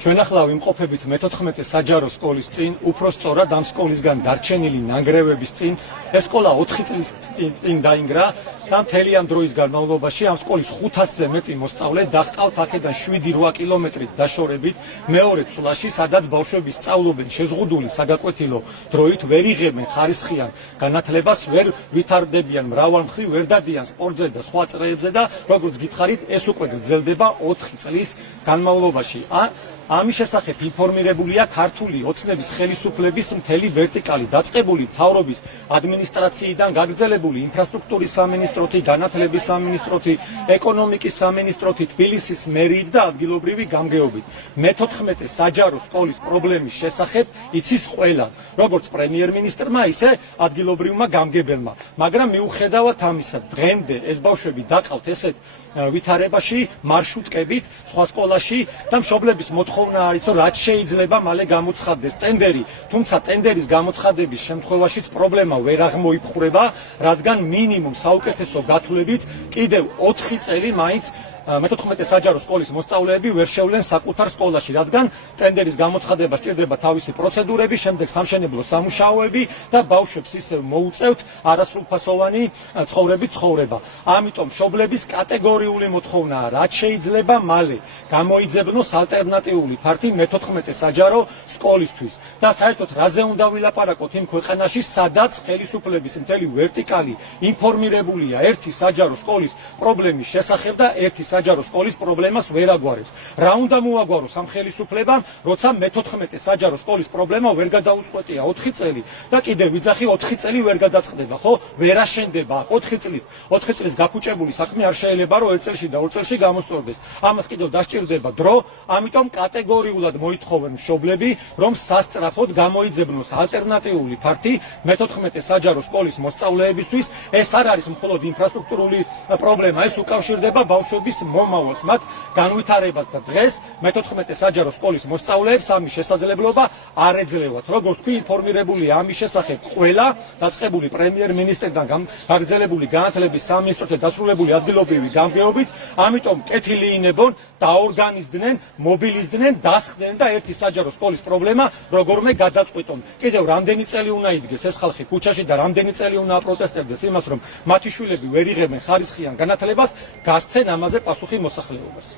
ჩვენ ახლა ვიმყოფებით მე-14 საჯარო სკოლის წინ, უფრო სწორად ამ სკოლისგან დარჩენილი ნანგრევების წინ. ეს სკოლა 4 წლის წინ დაინგრა და მთელი ამ დროის განმავლობაში ამ სკოლის 500-ზე მეტი მოსწავლე დაჰყავთ აქედან 7-8 კილომეტრით დაშორებით მეორე ცვლაში, სადაც ბავშვები სწავლობენ შეზღუდული საგაკვეთილო დროით, ვერ იღებენ ხარისხიან განათლებას, ვერ ვითარდებიან მრავალმხრივ, ვერ დადიან სპორტზე და სხვა წრეებზე და როგორც გითხარით, ეს უკვე გრძელდება 4 წლის განმავლობაში. ამის შესახებ ინფორმირებულია ქართული ოცნების ხელისუფლების მთელი ვერტიკალი, დაწყებული მთავრობის ადმინისტრაციიდან, გაგრძელებული ინფრასტრუქტურის სამინისტროთი, განათლების სამინისტროთი, ეკონომიკის სამინისტროთი, თბილისის მერიით და ადგილობრივი გამგეობით. მე-14 საჯარო სკოლის პრობლემის შესახებ იცის ყველა, როგორც პრემიერ-მინისტრმა, ისე ადგილობრივმა გამგებელმა. მაგრამ მიუხედავად ამისა, დღემდე ეს ბავშვები დაყავთ ესეთ ვითარებაში, მარშრუტკებით, სხვა სკოლაში და მშობლების მოთხოვნა არის, რომ რაც შეიძლება მალე გამოცხადდეს ტენდერი, თუმცა ტენდერის გამოცხადების შემთხვევაშიც პრობლემა ვერ აღმოიფხვრება, რადგან მინიმუმ საუკეთესო გათვლებით კიდევ 4 წელი მაინც მე-14 საჯარო სკოლის მოსწავლეები ვერ შევლენ საკუთარ სკოლაში, რადგან ტენდერის გამოცხადება სჭირდება თავისი პროცედურები, შემდეგ სამშენებლო სამუშაოები და ბავშვებს ისევ მოუწევთ არასრულფასოვანი ცხოვრება. ამიტომ მშობლების კატეგორიული მოთხოვნაა, რაც შეიძლება მალე გამოიძებნოს ალტერნატიული ფართი მე-14 საჯარო სკოლისთვის. და საერთოდ რაზე უნდა ვილაპარაკოთ იმ ქვეყანაში, სადაც ხელისუფლების მთელი ვერტიკალი ინფორმირებულია ერთი საჯარო სკოლის პრობლემის შესახებ და ერთი საჯარო სკოლის პრობლემას ვერ აგვარებს. რა უნდა მოაგვაროს ამ ხელისუფლებამ, როცა მე-14 საჯარო სკოლის პრობლემა ვერ გადაუწყვეტია 4 წელი და კიდევ ვიძახი 4 წელი ვერ გადაწყდება, ხო? ვერ აშენდება 4 წლის გაფუჭებული საქმე არ შეიძლება რომ 1 წელში და 2 წელში გამოსწორდეს. ამას კიდევ დასჭირდება დრო, ამიტომ კატეგორიულად მოითხოვენ მშობლები, რომ სასწრაფოდ გამოიძებნოს ალტერნატიული ფართი მე-14 საჯარო სკოლის მოსწავლეებისთვის. ეს არ არის მხოლოდ ინფრასტრუქტურული პრობლემა, ეს უკავშირდება ბავშვების მომავალს, მათ განვითარებას და დღეს მე-14 საჯარო სკოლის მოსწავლეებს ამის შესაძლებლობა არ ეძლევათ. როგორც თქვი, ინფორმირებულია ამის შესახებ ყველა, დაწყებული პრემიერ-მინისტრიდან, გაგრძელებული განათლების სამინისტროთი და დასრულებული ადგილობრივი გამგეობით, ამიტომ კეთილი ინებონ, დაორგანიზდნენ, მობილიზდნენ, დასხდნენ და ერთი საჯარო სკოლის პრობლემა როგორმე გადაწყვიტონ. კიდევ რამდენი წელი უნდა იდგეს ეს ხალხი ქუჩაში და რამდენი წელი უნდა აპროტესტებდეს იმას, რომ მათი შვილები ვერ იღებენ ხარისხიან განათლებას, გასცენ ამაზე პასუხი მოსახლეობას.